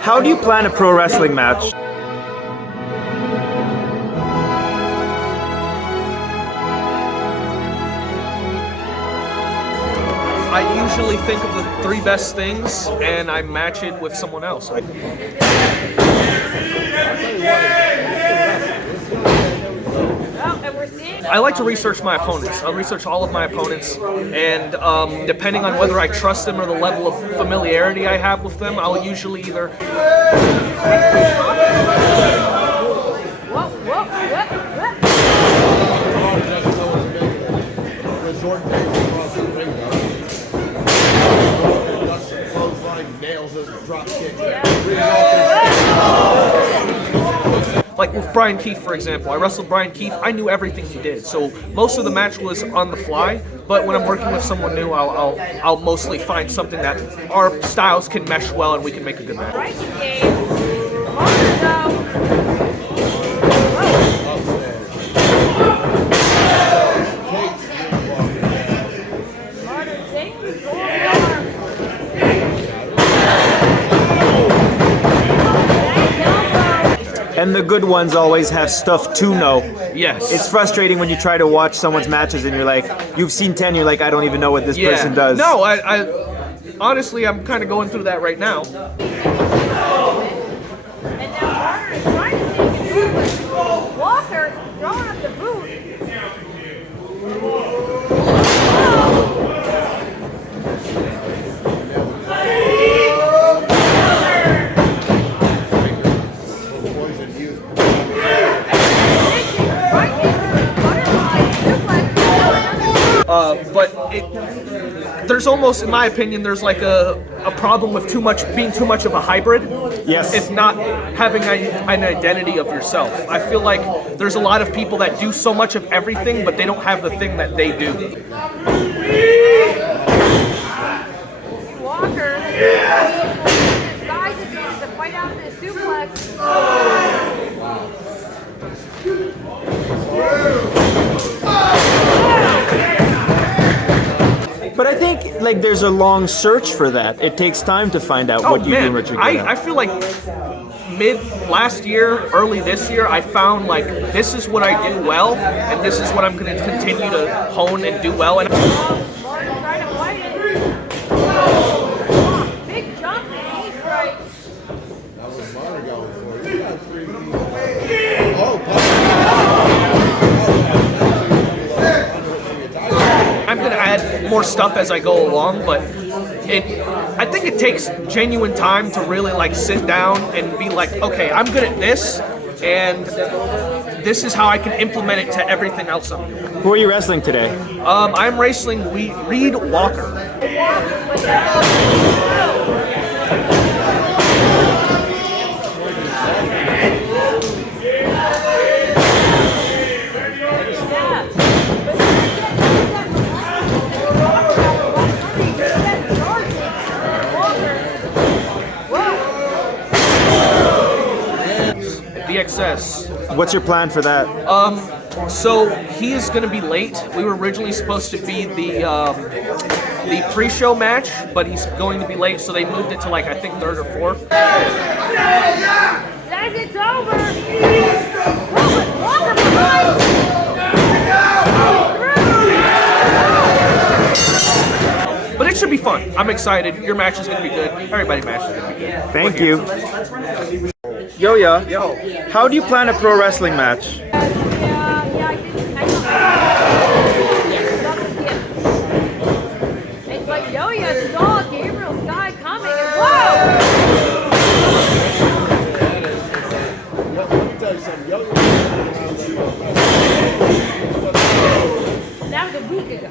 How do you plan a pro wrestling match? I usually think of the 3 best things and I match it with someone else. I like to research my opponents. I'll research all of my opponents, and depending on whether I trust them or the level of familiarity I have with them, I'll usually either... Like with Brian Keefe, for example. I wrestled Brian Keefe. I knew everything he did, so most of the match was on the fly. But when I'm working with someone new, I'll mostly find something that our styles can mesh well and we can make a good match. And the good ones always have stuff to know. Yes. It's frustrating when you try to watch someone's matches and you're like, you've seen 10, you're like, I don't even know what this person does. No, I honestly, I'm kind of going through that right now. And now Martyr is trying to take it, but Walker throwing up the boot. But there's almost, in my opinion, there's like a problem with being too much of a hybrid. Yes. It's not having an identity of yourself. I feel like there's a lot of people that do so much of everything, but they don't have the thing that they do. Walker decides to fight out in a suplex. But I think like there's a long search for that. It takes time to find out what you do and what you're good at. I feel like mid last year, early this year, I found like this is what I do well, and this is what I'm going to continue to hone and do well. And Martyr trying to fight it. Big jump and knee strike. That was Martyr going for you. Got 3 people. I'm going to add more stuff as I go along, but I think it takes genuine time to really like sit down and be like, okay, I'm good at this, and this is how I can implement it to everything else I'm doing. Who are you wrestling today? I'm wrestling Reed Walker. VXS. What's your plan for that? So he is going to be late. We were originally supposed to be the pre-show match, but he's going to be late, so they moved it to like I think 3rd or 4th. Guys, it's over. Walker behind. But it should be fun. I'm excited. Your match is going to be good. Everybody's match is going to be good. Thank you. Yoya, how do you plan a pro wrestling match? I didn't. It's like Yoya saw Gabriel's guy coming and whoa! That was a week ago.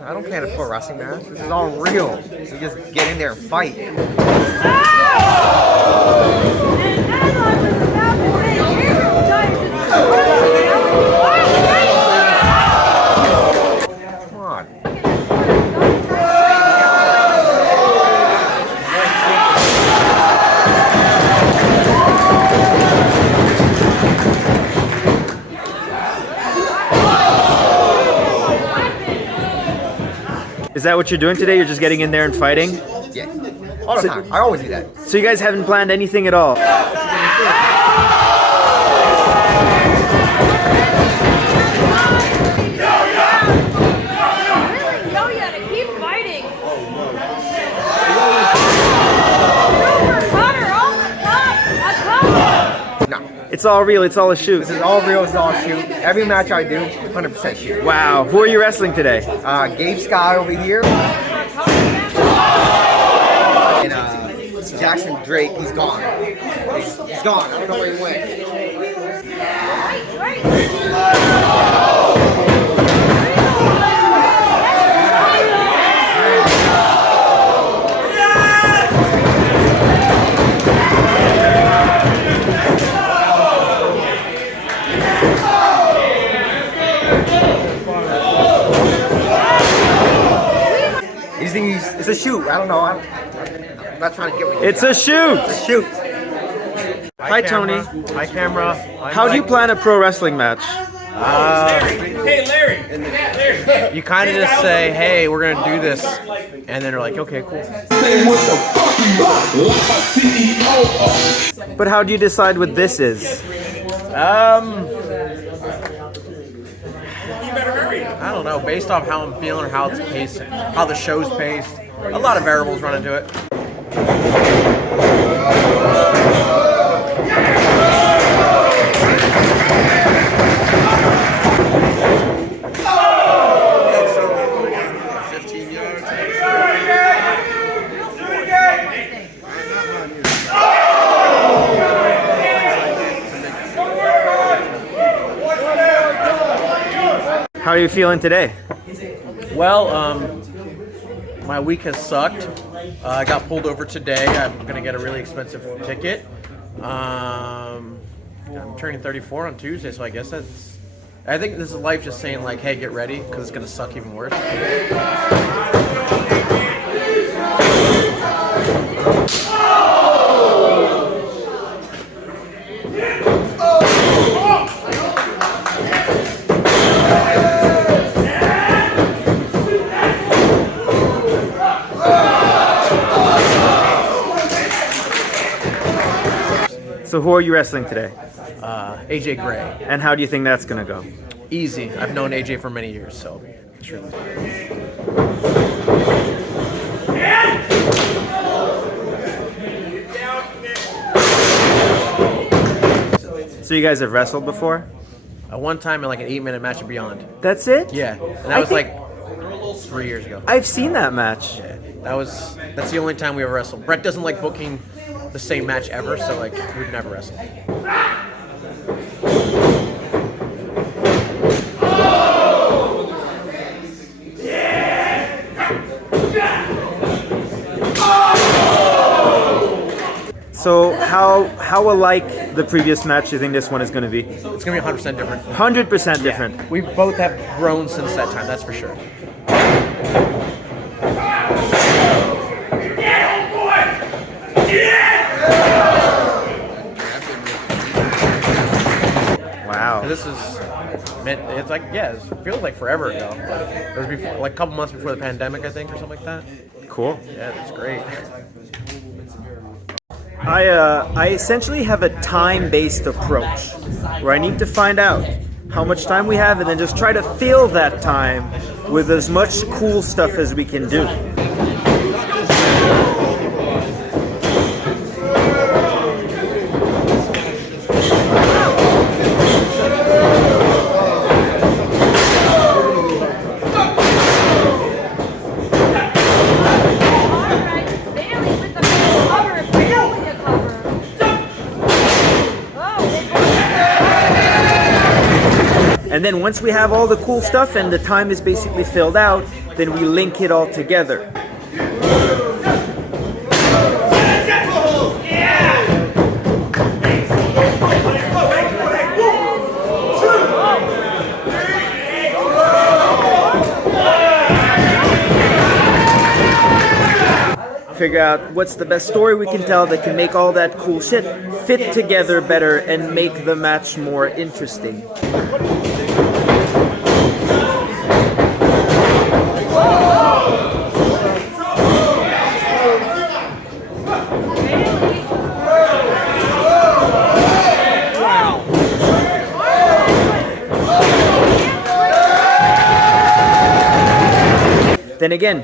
I don't plan a pro wrestling match. This is all real. You just get in there and fight. And as I was about to say, Gabriel's guy is Come on. Is that what you're doing today? You're just getting in there and fighting? Yeah. All the time. I always do that. So you guys haven't planned anything at all? Really, Yoya, to keep fighting. Cutter off the top. A cover. No. It's all real, it's all a shoot. This is all real, it's all shoot. Every match I do, 100% shoot. Wow, who are you wrestling today? Gabe Sky over here. And Jackson Drake, he's gone. He's gone. I don't know where he went. It's a shoot. I don't know. I'm not trying to get what you It's got. a shoot! It's a shoot. Hi, Tony. Hi, camera. How do you plan a pro wrestling match? You kind of just say, hey, we're going to do this. And then they're like, okay, cool. But how do you decide what this is? I don't know. Based off how I'm feeling or how it's paced, how the show's paced. A lot of variables run into it. How are you feeling today? Well, my week has sucked. I got pulled over today. I'm going to get a really expensive ticket. I'm turning 34 on Tuesday, so I guess that's... I think this is life just saying, like, hey, get ready, because it's going to suck even worse. So who are you wrestling today? AJ Gray. And how do you think that's gonna go? Easy. I've known AJ for many years, so sure. So you guys have wrestled before? One time in like an 8-minute match and beyond. That's it? Yeah, and that was like 3 years ago. I've seen that match. That's the only time we ever wrestled. Brett doesn't like booking the same match ever, so like we've never wrestled. So how alike the previous match do you think this one is going to be? It's gonna be 100% different. 100% different. Yeah. We both have grown since that time, that's for sure. Wow. This is, it's like, yeah, it feels like forever ago. It was before, like a couple months before the pandemic, I think, or something like that. Cool. Yeah, it's great. I essentially have a time-based approach where I need to find out how much time we have and then just try to fill that time with as much cool stuff as we can do. And then once we have all the cool stuff and the time is basically filled out, then we link it all together. Figure out what's the best story we can tell that can make all that cool shit fit together better and make the match more interesting. then again,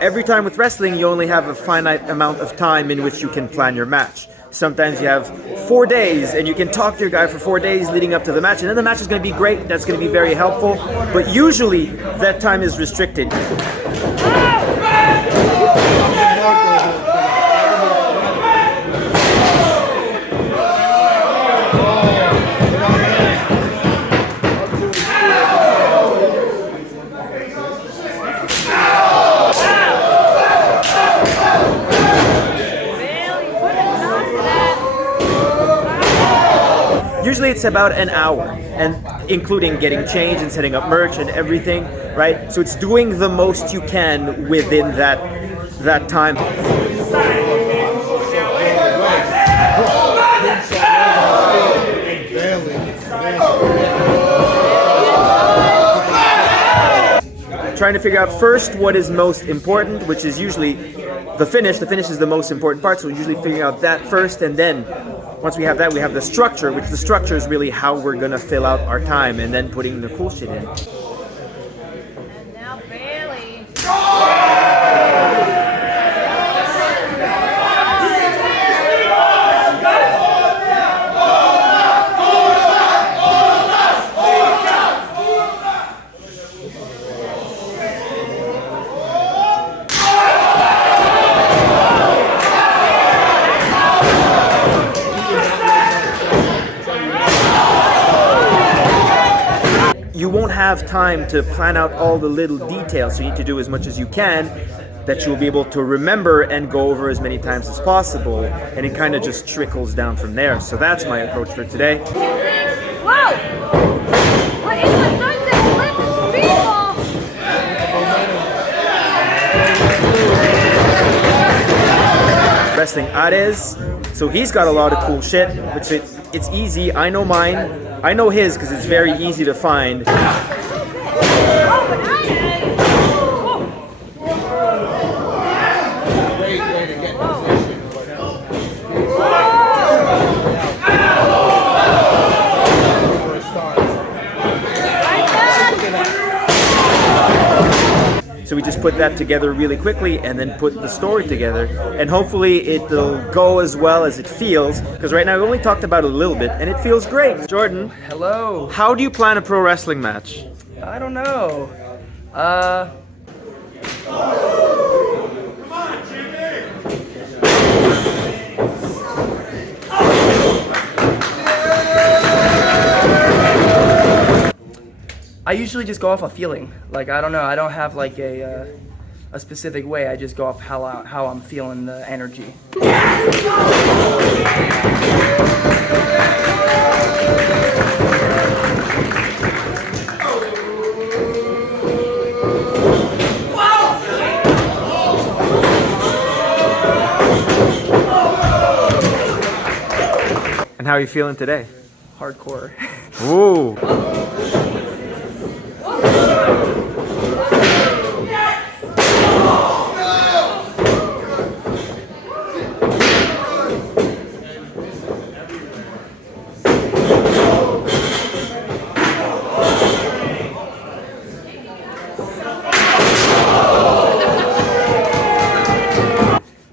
every time with wrestling, you only have a finite amount of time in which you can plan your match. Sometimes you have 4 days and you can talk to your guy for 4 days leading up to the match, and then the match is going to be great. That's going to be very helpful. But usually that time is restricted. Usually it's about an hour, and including getting changed and setting up merch and everything, right? So it's doing the most you can within that time. Trying to figure out first what is most important, which is usually the finish. The finish is the most important part, so we're usually figuring out that first, and then once we have that, we have the structure, which the structure is really how we're gonna fill out our time, and then putting the cool shit in. And now Bailey. You won't have time to plan out all the little details, so you need to do as much as you can that you'll be able to remember and go over as many times as possible, and it kind of just trickles down from there. So that's my approach for today. Whoa! What is the sunset flip and speedball? Wrestling Arez, so he's got a lot of cool shit, which it's easy. I know mine. I know his because it's very easy to find. Oh, but So we just put that together really quickly and then put the story together, and hopefully it'll go as well as it feels, because right now we only talked about it a little bit and it feels great. Jordan, Hello. how do you plan a pro wrestling match? I don't know. I usually just go off a feeling. Like, I don't know. I don't have like a specific way. I just go off how I'm feeling the energy. And how are you feeling today? Hardcore. Ooh.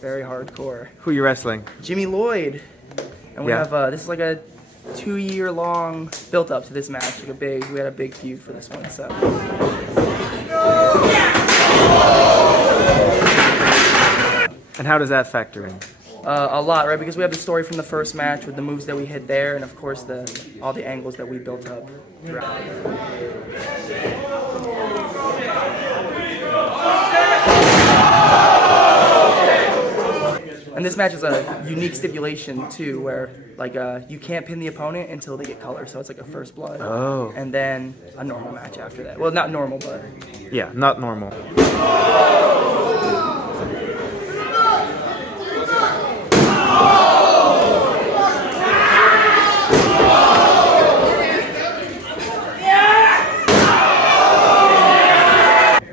Very hardcore. Who are you wrestling? Jimmy Lloyd. And we Yeah. have this is like a 2-year-long built up to this match. Like we had a big feud for this one. So. And how does that factor in? A lot, right? Because we have the story from the first match with the moves that we hit there, and of course all the angles that we built up throughout. And this match is a unique stipulation too, where like you can't pin the opponent until they get color, so it's like a first blood. Oh. And then a normal match after that. Well, not normal, but Yeah, not normal.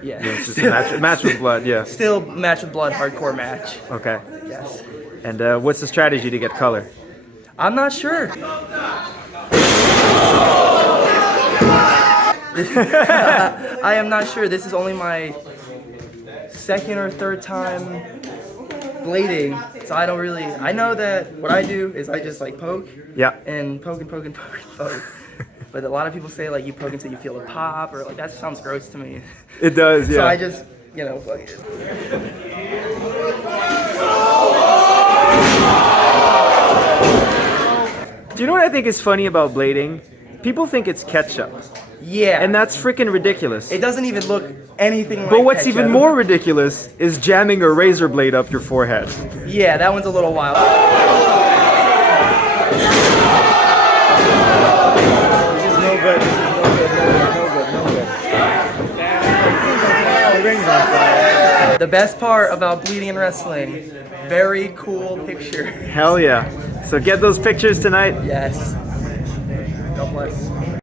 yeah. It's just a match with blood, yeah. Still match with blood, hardcore match. Okay. Yes. And what's the strategy to get color? I'm not sure. I am not sure. This is only my second or third time blading, so I don't really. I know that what I do is I just like poke. Yeah. And poke and poke and poke and poke. But a lot of people say like you poke until you feel a pop, or like that sounds gross to me. It does, yeah. So I just, you know, poke it. Do you know what I think is funny about blading? People think it's ketchup, Yeah. and that's freaking ridiculous. It doesn't even look anything like But what's even ketchup. more ridiculous is jamming a razor blade up your forehead. Yeah, that one's a little wild. This is no good. This is no good. The ring's on fire. The best part about bleeding and wrestling, very cool picture. Hell yeah. So get those pictures tonight. Yes. God bless.